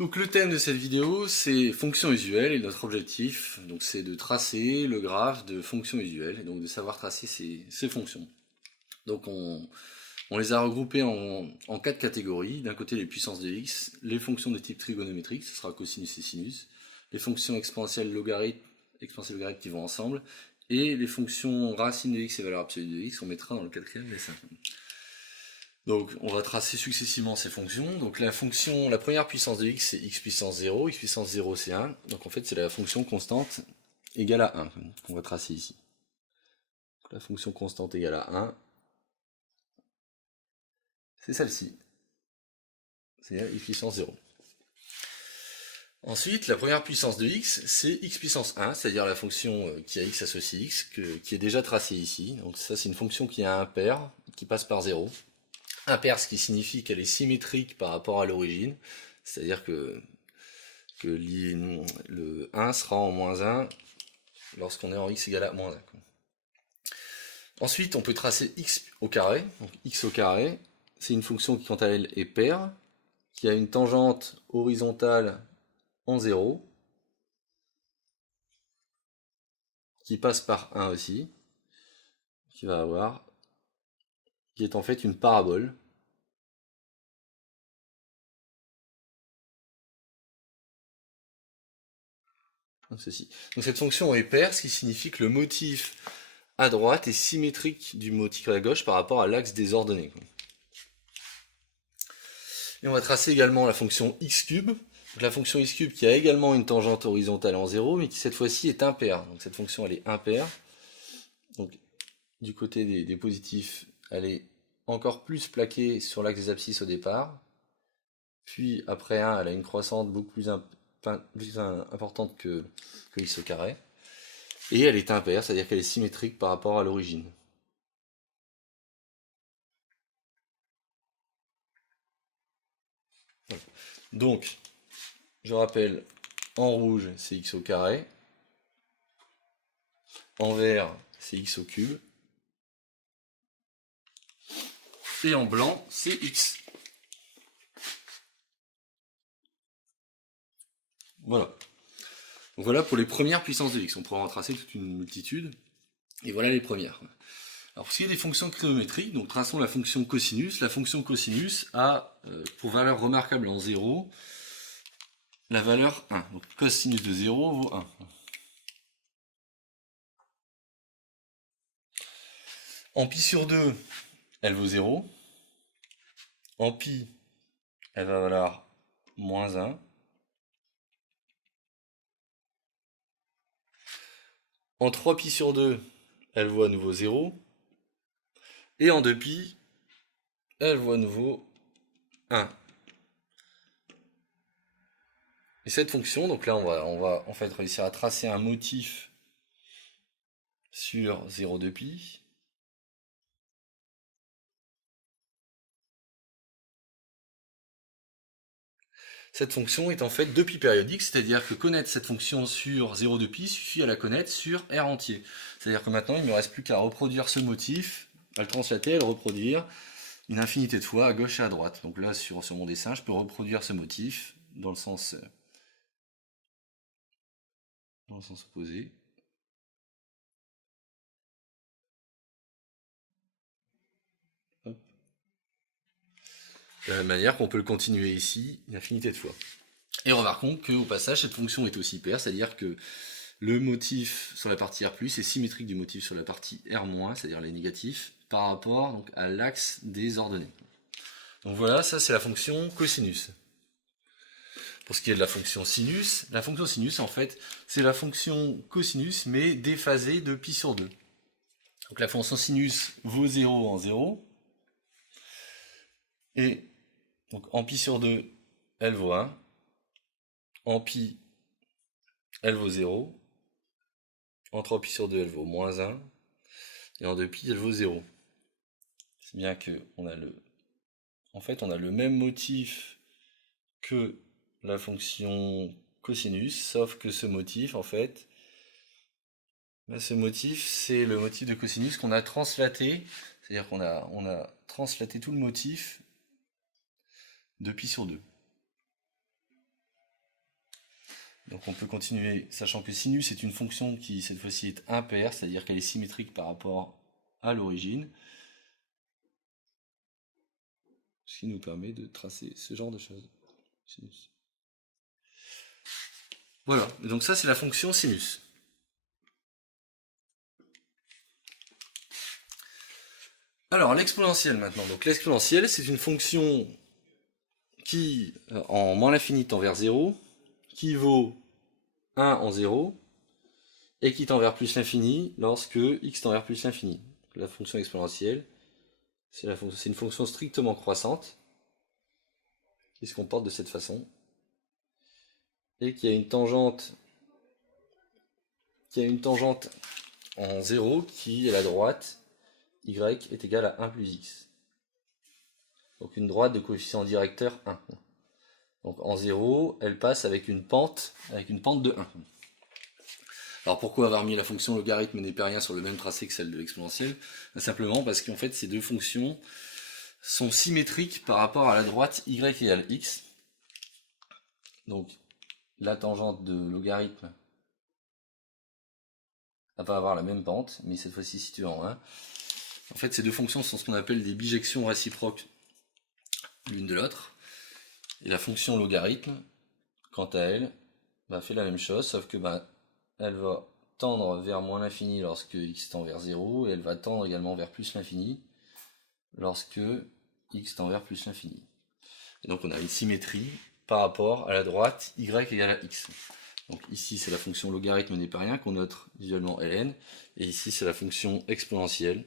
Donc le thème de cette vidéo, c'est fonctions usuelles et notre objectif, donc c'est de tracer le graphe de fonctions usuelles et donc de savoir tracer ces fonctions. Donc on les a regroupées en quatre catégories. D'un côté les puissances de x, les fonctions de type trigonométrique, ce sera cosinus et sinus, les fonctions exponentielles logarithmes qui vont ensemble, et les fonctions racines de x et valeur absolue de x, on mettra dans le quatrième dessin. Donc on va tracer successivement ces fonctions. Donc la première puissance de x c'est x puissance 0, x puissance 0 c'est 1. Donc en fait c'est la fonction constante égale à 1 qu'on va tracer ici. Donc, la fonction constante égale à 1, c'est celle-ci. C'est x puissance 0. Ensuite, la première puissance de x, c'est x puissance 1, c'est-à-dire la fonction qui a x associe x, qui est déjà tracée ici. Donc ça c'est une fonction qui a un impair, qui passe par 0. Impair, ce qui signifie qu'elle est symétrique par rapport à l'origine, c'est-à-dire que le 1 sera en moins 1 lorsqu'on est en x égale à moins 1. Ensuite, on peut tracer x au carré. Donc x au carré, c'est une fonction qui, quant à elle, est paire, qui a une tangente horizontale en 0, qui passe par 1 aussi, qui est en fait une parabole. Donc ceci. Donc cette fonction est paire, ce qui signifie que le motif à droite est symétrique du motif à gauche par rapport à l'axe des ordonnées. Et on va tracer également la fonction x cube. Donc la fonction x cube qui a également une tangente horizontale en 0, mais qui cette fois-ci est impaire. Donc cette fonction elle est impaire. Donc du côté des positifs, elle est encore plus plaquée sur l'axe des abscisses au départ. Puis après 1, elle a une croissante beaucoup plus importante que x au carré. Et elle est impaire, c'est-à-dire qu'elle est symétrique par rapport à l'origine. Donc, je rappelle, en rouge, c'est x au carré. En vert, c'est x au cube. Et en blanc, c'est x. Voilà. Donc voilà pour les premières puissances de x. On pourra en tracer toute une multitude. Et voilà les premières. Alors pour ce qui est des fonctions trigonométriques, donc traçons la fonction cosinus. La fonction cosinus a pour valeur remarquable en 0 la valeur 1. Donc cosinus de 0 vaut 1. En pi sur 2, elle vaut 0. En pi, elle va valoir moins 1. En 3pi sur 2, elle vaut à nouveau 0. Et en 2pi, elle vaut à nouveau 1. Et cette fonction, donc là on va en fait réussir à tracer un motif sur 0,2pi. Cette fonction est en fait 2pi périodique, c'est-à-dire que connaître cette fonction sur 0,2pi suffit à la connaître sur R entier. C'est-à-dire que maintenant il ne me reste plus qu'à reproduire ce motif, à le translater, à le reproduire une infinité de fois à gauche et à droite. Donc là sur mon dessin, je peux reproduire ce motif dans le sens opposé. Hop. De la même manière qu'on peut le continuer ici une infinité de fois. Et remarquons qu'au passage, cette fonction est aussi paire, c'est-à-dire que le motif sur la partie R+, est symétrique du motif sur la partie R-, c'est-à-dire les négatifs, par rapport donc, à l'axe des ordonnées. Donc voilà, ça c'est la fonction cosinus. Pour ce qui est de la fonction sinus en fait, c'est la fonction cosinus, mais déphasée de pi sur 2. Donc la fonction sinus vaut 0 en 0, et donc en pi sur 2, elle vaut 1, en pi, elle vaut 0, en 3pi sur 2, elle vaut moins 1, et en 2pi, elle vaut 0. C'est bien que on a le même motif que la fonction cosinus, sauf que ce motif, en fait, ce motif, c'est le motif de cosinus qu'on a translaté, c'est-à-dire qu'on a translaté tout le motif de pi sur 2. Donc on peut continuer, sachant que sinus est une fonction qui cette fois-ci est impaire, c'est-à-dire qu'elle est symétrique par rapport à l'origine, ce qui nous permet de tracer ce genre de choses. Sinus. Voilà, et donc ça c'est la fonction sinus. Alors l'exponentielle maintenant, donc l'exponentielle c'est une fonction qui, en moins l'infini tend vers 0, qui vaut 1 en 0, et qui tend vers plus l'infini lorsque x tend vers plus l'infini. La fonction exponentielle, c'est une fonction strictement croissante, qui se comporte de cette façon, et qui a une tangente en 0 qui est la droite y est égale à 1 plus x. Donc une droite de coefficient directeur 1. Donc en 0, elle passe avec une pente de 1. Alors pourquoi avoir mis la fonction logarithme népérien sur le même tracé que celle de l'exponentielle? Simplement parce qu'en fait ces deux fonctions sont symétriques par rapport à la droite y égale x. Donc la tangente de logarithme va avoir la même pente, mais cette fois-ci située en 1. En fait ces deux fonctions sont ce qu'on appelle des bijections réciproques l'une de l'autre. Et la fonction logarithme, quant à elle, fait la même chose, sauf que elle va tendre vers moins l'infini lorsque x tend vers 0, et elle va tendre également vers plus l'infini lorsque x tend vers plus l'infini. Et donc on a une symétrie par rapport à la droite y égale à x. Donc ici c'est la fonction logarithme népérien qu'on note visuellement ln, et ici c'est la fonction exponentielle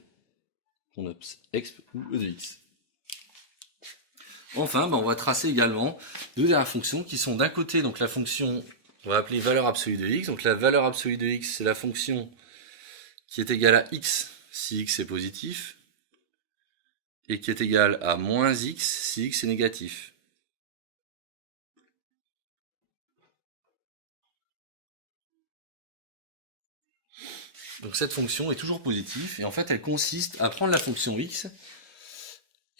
qu'on note exp ou e de x. Enfin, on va tracer également deux dernières fonctions qui sont d'un côté donc la fonction, on va appeler valeur absolue de x. Donc la valeur absolue de x, c'est la fonction qui est égale à x si x est positif, et qui est égale à moins x si x est négatif. Donc cette fonction est toujours positive, et en fait elle consiste à prendre la fonction x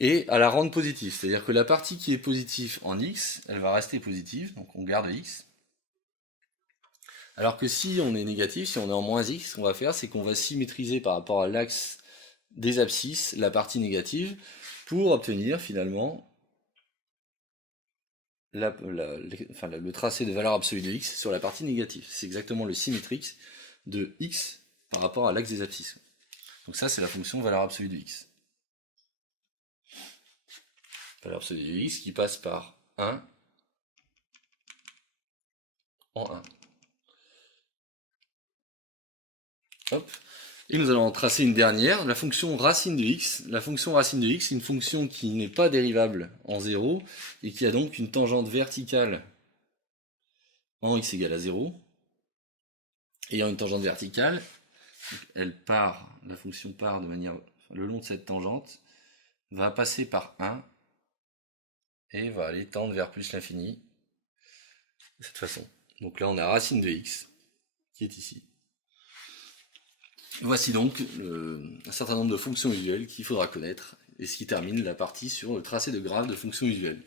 et à la rendre positive. C'est-à-dire que la partie qui est positive en x, elle va rester positive, donc on garde x. Alors que si on est négatif, si on est en moins x, ce qu'on va faire, c'est qu'on va symétriser par rapport à l'axe des abscisses la partie négative pour obtenir finalement le tracé de valeur absolue de x sur la partie négative. C'est exactement le symétrique de x par rapport à l'axe des abscisses. Donc ça, c'est la fonction valeur absolue de x. Valeur absolue de x qui passe par 1 en 1. Hop. Et nous allons tracer une dernière, la fonction racine de x. La fonction racine de x, c'est une fonction qui n'est pas dérivable en 0 et qui a donc une tangente verticale en x égale à 0. Ayant une tangente verticale, la fonction part de manière le long de cette tangente, va passer par 1 et va aller tendre vers plus l'infini de cette façon. Donc là on a racine de x qui est ici. Voici donc un certain nombre de fonctions usuelles qu'il faudra connaître et ce qui termine la partie sur le tracé de graphe de fonctions usuelles.